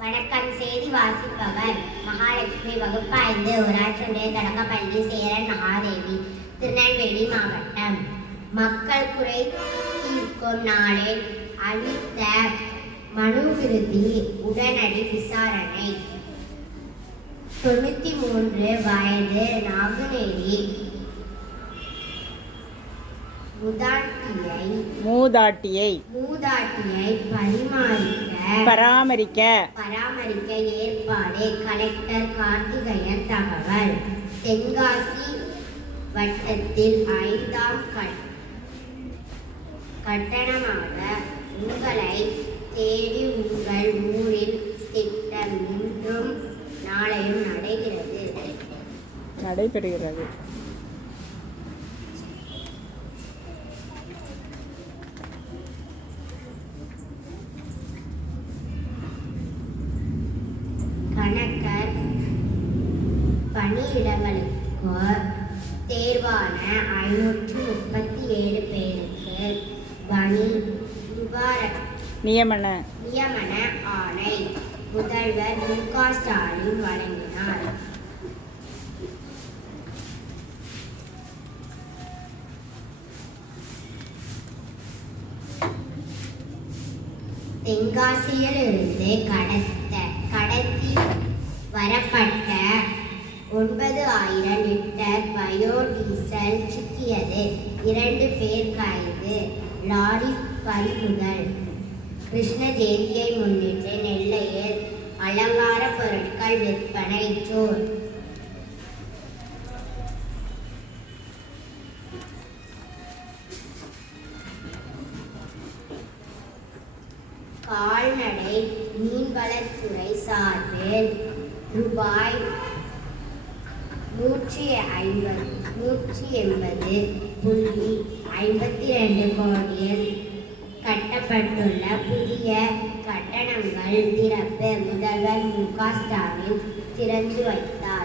வணக்கம். செய்தி வாசிப்பவர் மகாலட்சுமி வகுப்பு ஐந்து ஊராட்சி தொடக்கப்பள்ளி சேரன் மகாதேவி திருநெல்வேலி மாவட்டம். மக்கள் குறை தீர்க்கும் நாளில் அளித்த மனு விருதி உடனடி விசாரணை. தொண்ணூத்தி மூன்று வயது நாகுநேரி முதாட்டியை மூதாட்டியை பரிமாறிக்க பராமரிக்க. பராமரிக்க ஏற்பாடு கலெக்டர் கார்த்திகேயன் தகவல். தென்காசி வட்டத்தில் ஐந்தாம் கட்- கட்டணமாக உங்களை தேடி உங்கள் ஊரில் திட்டம் இன்றும் நாளையும் நடைகிறது நடைபெறுகிறது. பணியிடங்களுக்கு தேர்வான ஐநூற்று முப்பத்தி ஏழு பேருக்கு பணி நியமன. நியமன ஆணை முதல்வர் மு க ஸ்டாலின் வழங்கினார். தென்காசியிலிருந்து கடத்த கடத்தி வரப்பட்ட ஒன்பது ஆயிரம் லிட்டர் பயோடீசல் சிக்கியது. இரண்டு பேர் கைது. லாரி பறிமுதல். கிருஷ்ண ஜெயந்தியை முன்னிட்டு நெல்லையில் அலங்கார பொருட்கள் விற்பனை ஜோர் கால்நடை மீன்வளத்துறை சார்பில் ரூபாய் நூற்றி ஐம்பது நூற்றி எண்பது புள்ளி ஐம்பத்தி ரெண்டு கோடியில் கட்டப்பட்டுள்ள புதிய கட்டணங்கள் திறப்பு முதல்வர் மு க ஸ்டாலின் திறந்து வைத்தார்.